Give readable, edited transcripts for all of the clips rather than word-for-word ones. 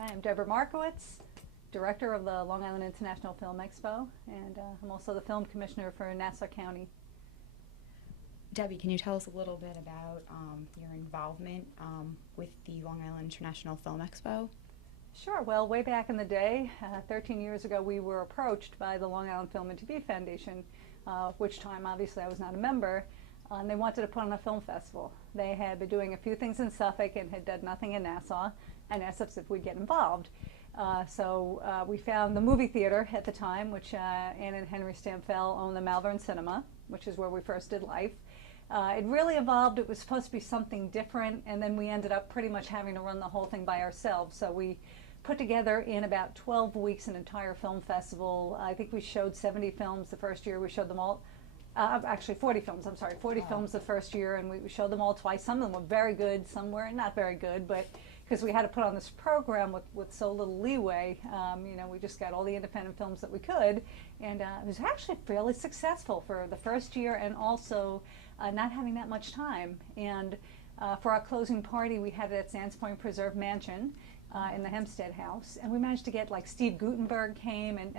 I'm Deborah Markowitz, Director of the Long Island International Film Expo, and I'm also the Film Commissioner for Nassau County. Debbie, can you tell us a little bit about your involvement with the Long Island International Film Expo? Sure. Well, way back in the day, 13 years ago, we were approached by the Long Island Film and TV Foundation, which time obviously I was not a member, and they wanted to put on a film festival. They had been doing a few things in Suffolk and had done nothing in Nassau, and asked us if we'd get involved. So we found the movie theater at the time, which Ann and Henry Stamfel owned, the Malvern Cinema, which is where we first did LIIFE. It really evolved. It was supposed to be something different, and then we ended up pretty much having to run the whole thing by ourselves. So we put together in about 12 weeks an entire film festival. I think we showed 70 films the first year. We showed them all. Actually 40 films, I'm sorry, 40 films the first year, and we showed them all twice. Some of them were very good, some were not very good, but because we had to put on this program with so little leeway, we just got all the independent films that we could, and it was actually fairly successful for the first year, and also not having that much time. And for our closing party, we had it at Sands Point Preserve Mansion in the Hempstead House, and we managed to get, like, Steve Guttenberg came, and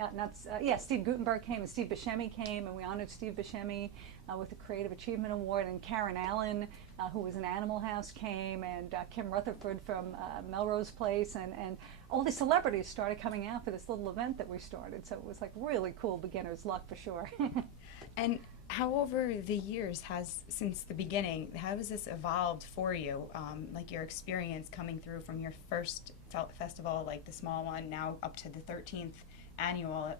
Steve Guttenberg came, and Steve Buscemi came, and we honored Steve Buscemi with the Creative Achievement Award, and Karen Allen, who was in Animal House, came, and Kim Rutherford from Melrose Place, and all these celebrities started coming out for this little event that we started, so it was like really cool beginner's luck for sure. And how over the years since the beginning, how has this evolved for you? Like your experience coming through from your first festival, like the small one, now up to the 13th annual.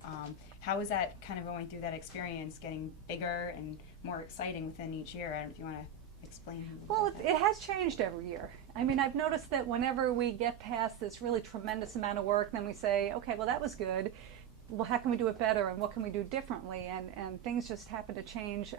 How is that kind of going through that experience, getting bigger and more exciting within each year? I don't know if you want to explain. Well, it has changed every year. I mean, I've noticed that whenever we get past this really tremendous amount of work, then we say, okay, well, that was good. Well, how can we do it better, and what can we do differently? And things just happen to change.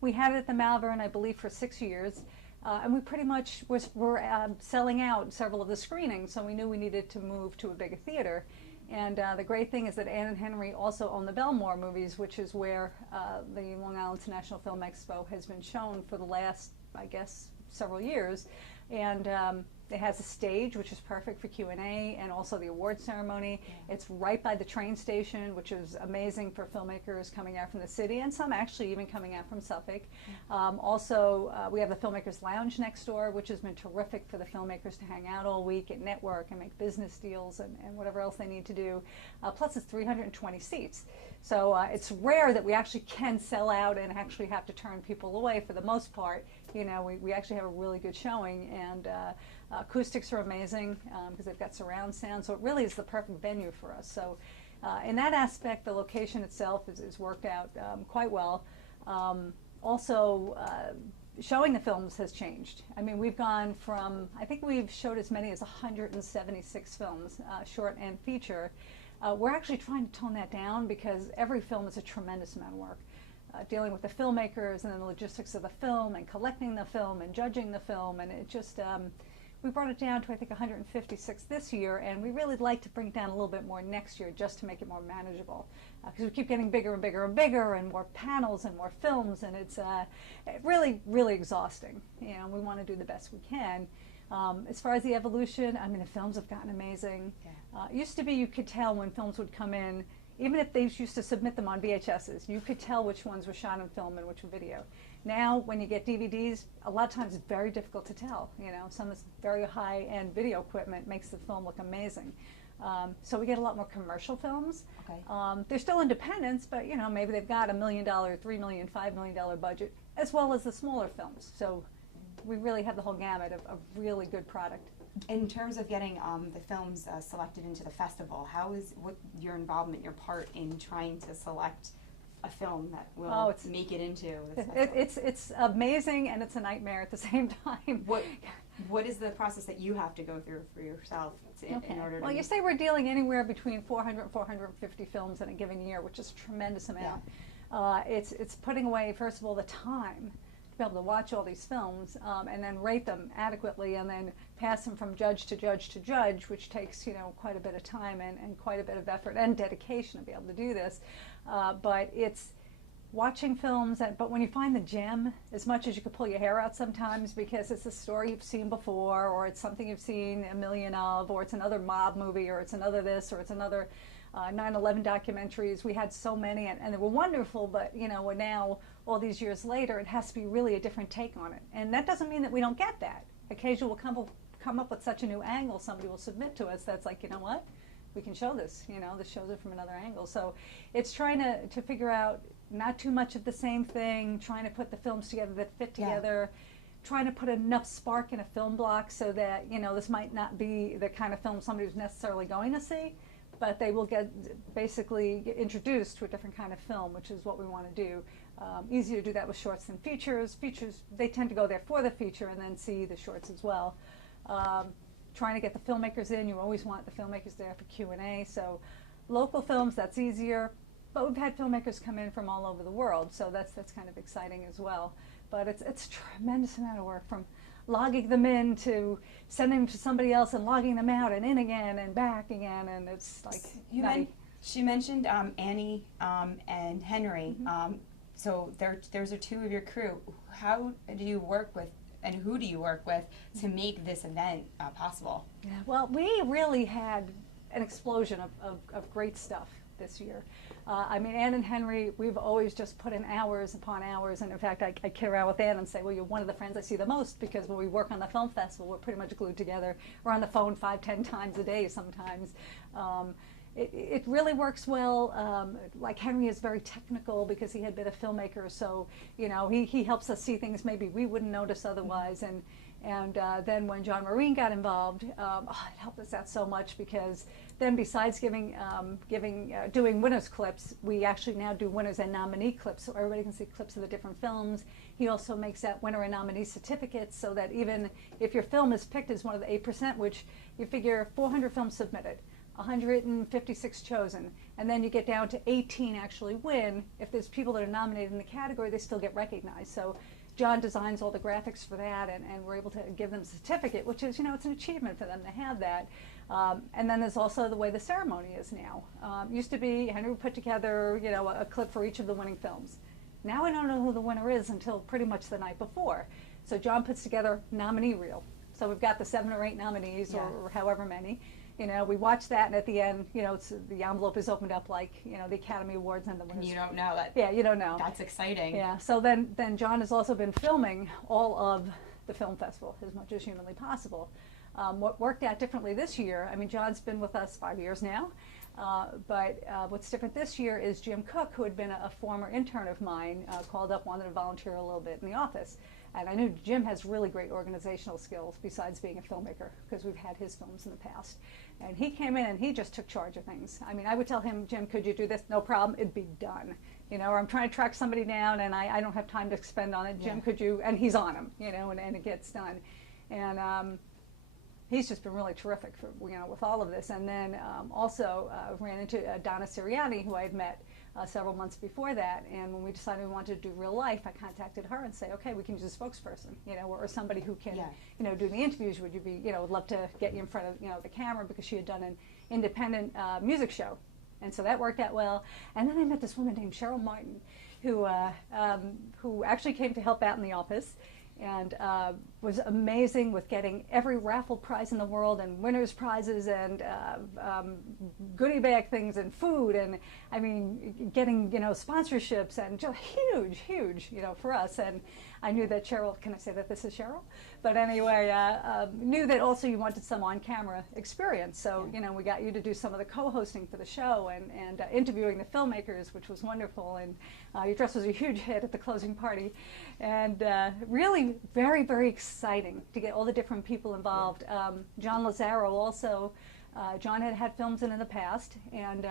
We had it at the Malvern, I believe, for 6 years, and we pretty much were selling out several of the screenings, so we knew we needed to move to a bigger theater. And the great thing is that Ann and Henry also own the Bellmore movies, which is where the Long Island International Film Expo has been shown for the last, I guess, several years. And it has a stage, which is perfect for Q&A, and also the award ceremony. Yeah. It's right by the train station, which is amazing for filmmakers coming out from the city, and some actually even coming out from Suffolk. Also, we have the Filmmakers Lounge next door, which has been terrific for the filmmakers to hang out all week and network and make business deals and whatever else they need to do. Plus, it's 320 seats. So it's rare that we actually can sell out and actually have to turn people away. For the most part, we actually have a really good showing, and acoustics are amazing because they've got surround sound, so it really is the perfect venue for us. So in that aspect, the location itself is worked out quite well. Also, showing the films has changed. I mean, we've gone from, I think we've showed as many as 176 films, short and feature. We're actually trying to tone that down because every film is a tremendous amount of work. Dealing with the filmmakers and then the logistics of the film and collecting the film and judging the film, and it just, we brought it down to, I think, 156 this year, and we really like to bring it down a little bit more next year just to make it more manageable, because we keep getting bigger and bigger and bigger, and more panels and more films, and it's really, really exhausting. We want to do the best we can. As far as the evolution, I mean, the films have gotten amazing. Yeah. It used to be you could tell when films would come in, even if they used to submit them on VHSs, you could tell which ones were shot on film and which were video. Now, when you get DVDs, a lot of times it's very difficult to tell. Some of this very high-end video equipment makes the film look amazing. So we get a lot more commercial films. Okay. They're still independents, but maybe they've got $1 million, $3 million, $5 million budget, as well as the smaller films. So we really have the whole gamut of really good product. In terms of getting the films selected into the festival, what your involvement, your part in trying to select a film that will make it into the festival? It's amazing, and it's a nightmare at the same time. What is the process that you have to go through for yourself in order to... Well, you say we're dealing anywhere between 400 and 450 films in a given year, which is a tremendous amount. Yeah. It's putting away, first of all, the time to be able to watch all these films and then rate them adequately and then pass them from judge to judge to judge, which takes quite a bit of time and quite a bit of effort and dedication to be able to do this. But watching films, but when you find the gem, as much as you could pull your hair out sometimes because it's a story you've seen before, or it's something you've seen a million of, or it's another mob movie, or it's another this, or it's another 9/11 documentaries. We had so many, and they were wonderful, but we're now, all these years later, it has to be really a different take on it. And that doesn't mean that we don't get that. Occasionally we'll come up with such a new angle somebody will submit to us that's like, you know what? We can show this, this shows it from another angle. So it's trying to figure out not too much of the same thing, trying to put the films together that fit together, trying to put enough spark in a film block so that, this might not be the kind of film somebody's necessarily going to see, but they will get basically introduced to a different kind of film, which is what we want to do. Easier to do that with shorts than features. Features, they tend to go there for the feature and then see the shorts as well. Trying to get the filmmakers in, you always want the filmmakers there for Q&A, so local films, that's easier, but we've had filmmakers come in from all over the world, so that's kind of exciting as well. But it's a tremendous amount of work, from logging them in to sending them to somebody else and logging them out and in again and back again, and it's like She mentioned Annie and Henry, so those are two of your crew. How do you work with, and who do you work with to make this event possible? Yeah, well, we really had an explosion of great stuff this year. I mean, Ann and Henry, we've always just put in hours upon hours, and in fact, I kid around with Ann and say, well, you're one of the friends I see the most, because when we work on the film festival, we're pretty much glued together. We're on the phone 5-10 times a day sometimes. It really works well. Like Henry is very technical because he had been a filmmaker, so he helps us see things maybe we wouldn't notice otherwise. And then when John Marine got involved, it helped us out so much, because then besides doing winners clips, we actually now do winners and nominee clips, so everybody can see clips of the different films. He also makes that winner and nominee certificates, so that even if your film is picked as one of the 8%, which you figure 400 films submitted, 156 chosen, and then you get down to 18 actually win. If there's people that are nominated in the category, they still get recognized. So John designs all the graphics for that, and we're able to give them a certificate, which is, it's an achievement for them to have that. And then there's also the way the ceremony is now. Used to be Henry would put together, a clip for each of the winning films. Now I don't know who the winner is until pretty much the night before. So John puts together nominee reel. So we've got the 7 or 8 nominees, or however many. We watch that, and at the end, it's, the envelope is opened up like, the Academy Awards and the winners. And you don't know that. Yeah, you don't know. That's exciting. Yeah, so then John has also been filming all of the film festival as much as humanly possible. What worked out differently this year, I mean, John's been with us 5 years now, but what's different this year is Jim Cook, who had been a former intern of mine, called up, wanted to volunteer a little bit in the office. And I knew Jim has really great organizational skills besides being a filmmaker, because we've had his films in the past. And he came in and he just took charge of things. I mean, I would tell him, Jim, could you do this? No problem, it'd be done. Or I'm trying to track somebody down and I don't have time to expend on it. Jim, could you? And he's on him, and it gets done. And he's just been really terrific for, with all of this. And then also ran into Donna Sirianni, who I had met several months before that, and when we decided we wanted to do real life, I contacted her and say, okay, we can use a spokesperson, or somebody who can, do the interviews. Would you be, would love to get you in front of, the camera, because she had done an independent music show, and so that worked out well. And then I met this woman named Cheryl Martin, who actually came to help out in the office, and was amazing with getting every raffle prize in the world, and winners prizes, and goodie bag things, and food, and I mean, getting sponsorships, and just huge for us. And I knew that Cheryl, can I say that this is Cheryl? But anyway, knew that also you wanted some on-camera experience. So we got you to do some of the co-hosting for the show, and interviewing the filmmakers, which was wonderful. And your dress was a huge hit at the closing party, and really very exciting to get all the different people involved. John Lazaro also, John had films in the past, and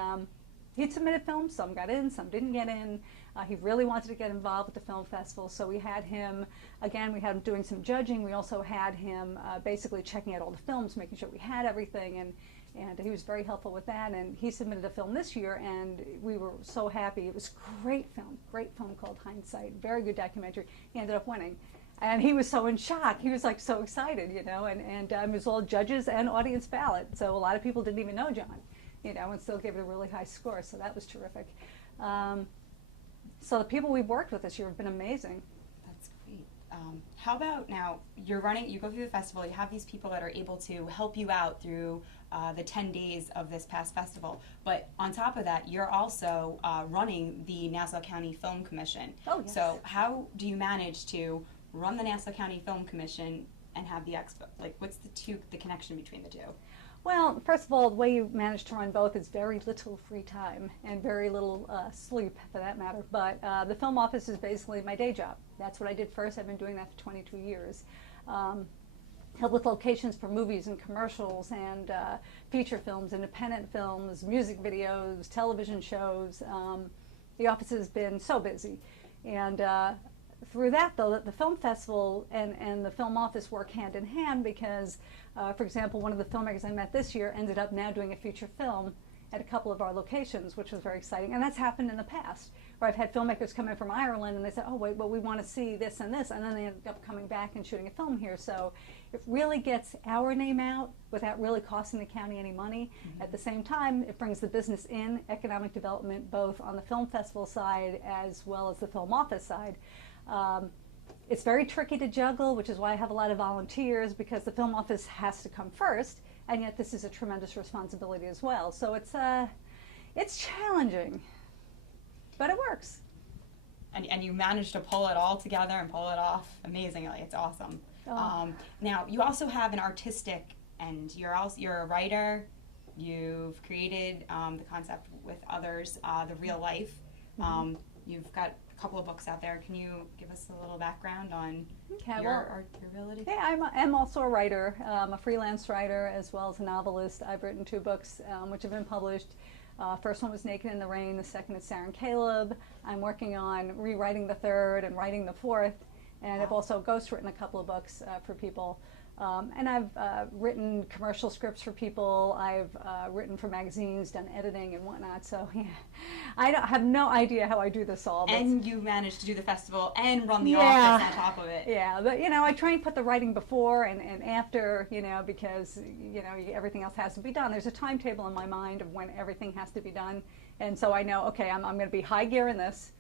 he'd submitted films. Some got in, some didn't get in. He really wanted to get involved with the film festival, so we had him, again, we had him doing some judging. We also had him basically checking out all the films, making sure we had everything, and he was very helpful with that. And he submitted a film this year, and we were so happy. It was a great film called Hindsight, very good documentary. He ended up winning. And he was so in shock. He was like so excited, and it was all judges and audience ballot. So a lot of people didn't even know John, and still gave it a really high score. So that was terrific. So the people we've worked with this year have been amazing. That's great. How about now, you go through the festival, you have these people that are able to help you out through the 10 days of this past festival, but on top of that, you're also running the Nassau County Film Commission. Oh, yes. So how do you manage to run the Nassau County Film Commission and have the expo? Like, what's the connection between the two? Well, first of all, the way you manage to run both is very little free time and very little sleep, for that matter. But the film office is basically my day job. That's what I did first. I've been doing that for 22 years. Help with locations for movies and commercials and feature films, independent films, music videos, television shows. The office has been so busy. And through that, though, the film festival and the film office work hand in hand because, for example, one of the filmmakers I met this year ended up now doing a feature film at a couple of our locations, which was very exciting. And that's happened in the past, where I've had filmmakers come in from Ireland and they said, oh, wait, well, we want to see this and this, and then they end up coming back and shooting a film here. So it really gets our name out without really costing the county any money. Mm-hmm. At the same time, it brings the business in, economic development, both on the film festival side as well as the film office side. It's very tricky to juggle, which is why I have a lot of volunteers, because the film office has to come first, and yet this is a tremendous responsibility as well. So it's challenging, but it works. And you managed to pull it all together and pull it off amazingly. It's awesome. Oh. Now, you also have an artistic end. You're a writer. You've created the concept with others, the real life. Mm-hmm. You've got a couple of books out there. Can you give us a little background on your ability? Yeah, I'm also a writer. I'm a freelance writer as well as a novelist. I've written 2 books which have been published. First one was Naked in the Rain. The second is Sarah and Caleb. I'm working on rewriting the third and writing the fourth. And I've also ghostwritten a couple of books for people. And I've written commercial scripts for people. I've written for magazines, done editing and whatnot. So yeah, I have no idea how I do this all. And you managed to do the festival and run the office on top of it. Yeah, but I try and put the writing before and after, because everything else has to be done. There's a timetable in my mind of when everything has to be done, and so I know, okay, I'm going to be high gear in this.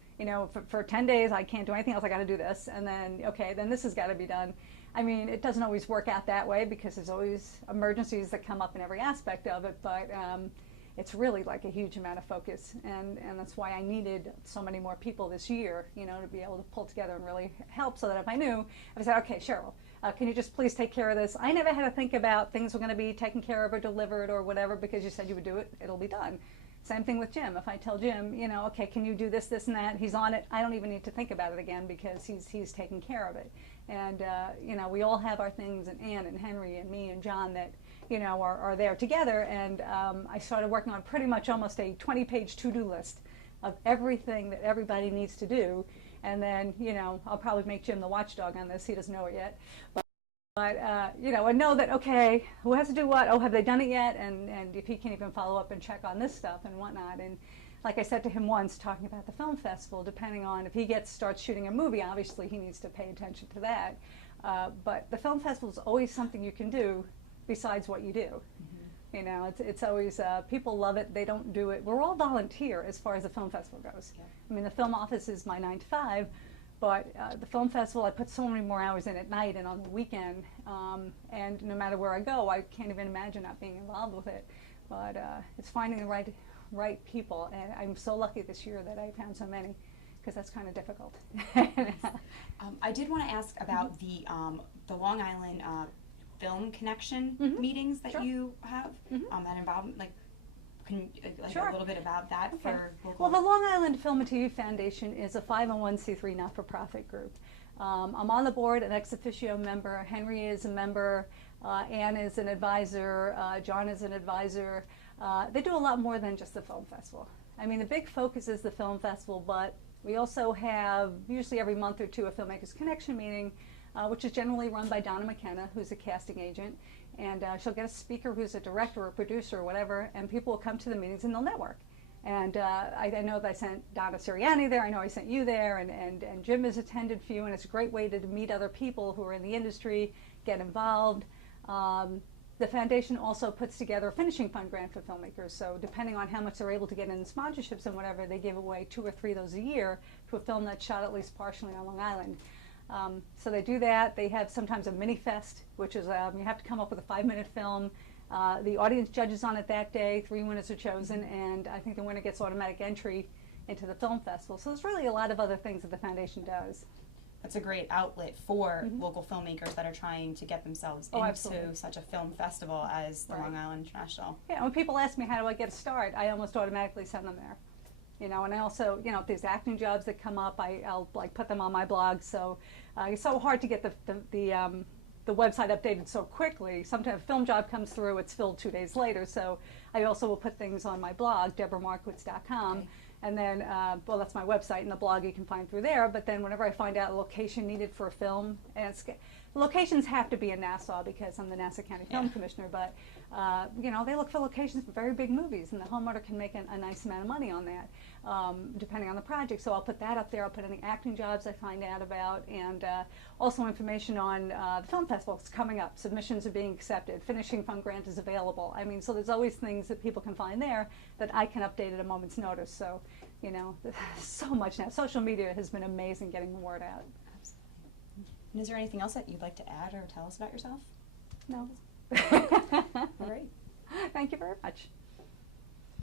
For 10 days I can't do anything else. I got to do this, and then then this has got to be done. I mean, it doesn't always work out that way because there's always emergencies that come up in every aspect of it, but it's really like a huge amount of focus, and that's why I needed so many more people this year, to be able to pull together and really help, so that if I knew, I would say, okay, Cheryl, can you just please take care of this? I never had to think about things were going to be taken care of or delivered or whatever, because you said you would do it, it'll be done. Same thing with Jim. If I tell Jim, okay, can you do this, this, and that, he's on it. I don't even need to think about it again because he's taking care of it. And, we all have our things, and Ann and Henry and me and John that, are there together. And I started working on pretty much almost a 20-page to-do list of everything that everybody needs to do. And then, I'll probably make Jim the watchdog on this. He doesn't know it yet. But and know that, okay, who has to do what? Oh, have they done it yet? And if he can even follow up and check on this stuff and whatnot. And like I said to him once, talking about the film festival, depending on if he starts shooting a movie, obviously he needs to pay attention to that. But the film festival is always something you can do besides what you do. Mm-hmm. It's always, people love it, they don't do it. We're all volunteer as far as the film festival goes. Yeah. I mean, the film office is my 9 to 5. But the film festival, I put so many more hours in at night and on the weekend, and no matter where I go, I can't even imagine not being involved with it. But it's finding the right people, and I'm so lucky this year that I found so many, because that's kind of difficult. I did want to ask about the Long Island Film Connection meetings that you have, that involve, can you sure. a little bit about that for local? Well, the Long Island Film and TV Foundation is a 501c3 not-for-profit group. I'm on the board, an ex officio member. Henry is a member. Ann is an advisor. John is an advisor. They do a lot more than just the film festival. I mean, the big focus is the film festival, but we also have, usually every month or two, a Filmmakers Connection meeting, which is generally run by Donna McKenna, who's a casting agent. And she'll get a speaker who's a director or a producer or whatever, and people will come to the meetings and they'll network. And I know that I sent Donna Sirianni there, I know I sent you there, and Jim has attended for you, and it's a great way to meet other people who are in the industry, get involved. The foundation also puts together a finishing fund grant for filmmakers. So depending on how much they're able to get in sponsorships and whatever, they give away 2 or 3 of those a year to a film that's shot at least partially on Long Island. So they do that. They have sometimes a mini fest, which is you have to come up with a 5-minute film. The audience judges on it that day. 3 winners are chosen, and I think the winner gets automatic entry into the film festival. So there's really a lot of other things that the foundation does. That's a great outlet for local filmmakers that are trying to get themselves into absolutely. such a film festival as the Right. Long Island International. Yeah, when people ask me how do I get a start, I almost automatically send them there. You know, and I also, you know, if there's acting jobs that come up, I'll like put them on my blog. So it's so hard to get the website updated so quickly. Sometimes a film job comes through, it's filled 2 days later. So I also will put things on my blog, Markowitz.com. Okay. And then, well, that's my website, and the blog you can find through there. But then whenever I find out a location needed for a film, and locations have to be in Nassau because I'm the Nassau County Film Commissioner, but, you know, they look for locations for very big movies, and the homeowner can make a nice amount of money on that, depending on the project. So I'll put that up there. I'll put any acting jobs I find out about, and also information on the film festival. It's coming up. Submissions are being accepted. Finishing fund grant is available. I mean, so there's always things that people can find there that I can update at a moment's notice. So, you know, so much now. Social media has been amazing getting the word out. And is there anything else that you'd like to add or tell us about yourself? No. All right. Thank you very much.